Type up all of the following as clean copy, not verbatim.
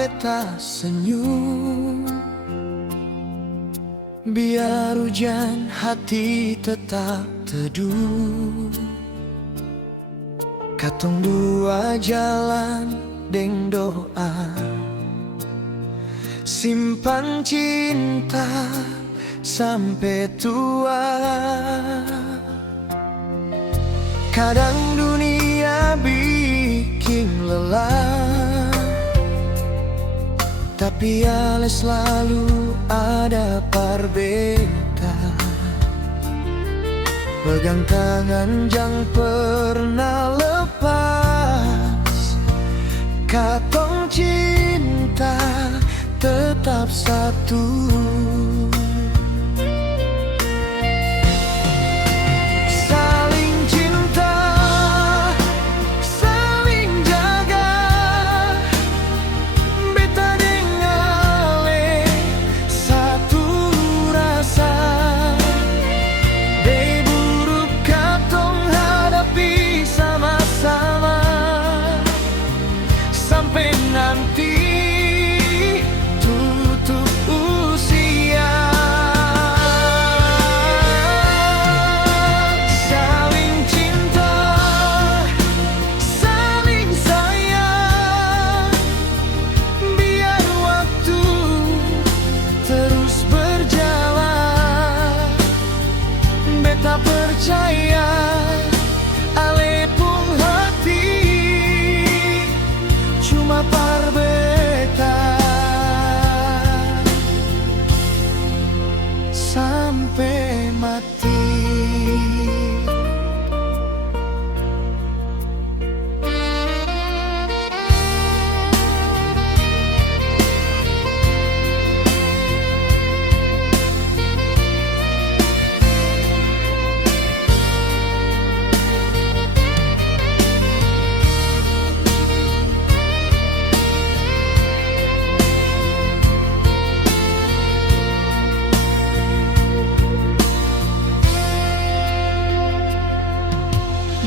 beta senyum, biar hujan hati tetap teduh. Katong dua jalan deng doa, simpan cinta sampai tua. Kadang dunia bikin lelah, tapi ale selalu ada parbeta. Pegang tangan jang pernah lepas, katong cinta tetap satu. Saling cinta, saling jaga, beta deng ale satu rasa. Dei buruk katong hadapi sama-sama, sampai nanti tutup usia. Saling cinta, saling sayang, biar waktu terus berjalan. Beta percaya ale pun hati cuma parbeta sampai mati.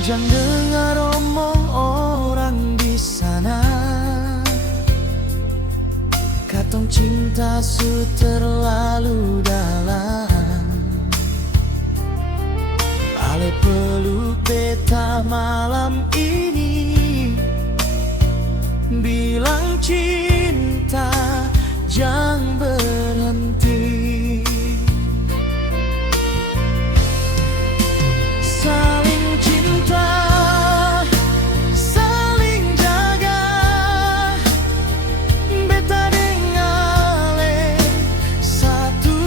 Jangan dengar omong orang di sana, katong cinta su terlalu dalam. Ale peluk beta malam ini, bilang cinta jangan berhenti. Saling cinta, saling jaga, beta deng ale satu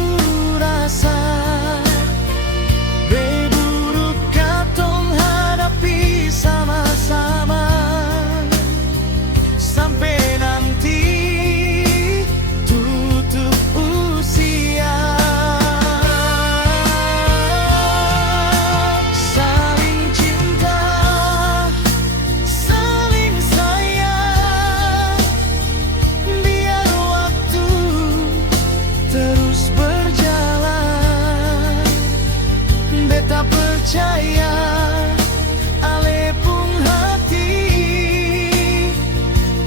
rasa. Be buruk katong hadapi sama-sama, sampai nanti tutup usia. Saling cinta, saling sayang, biar waktu terus berjalan. Beta percaya ale pun hati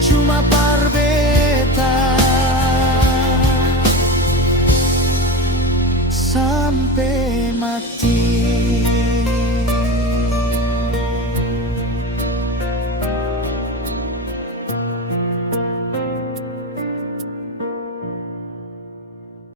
cuma parbeta sampai mati.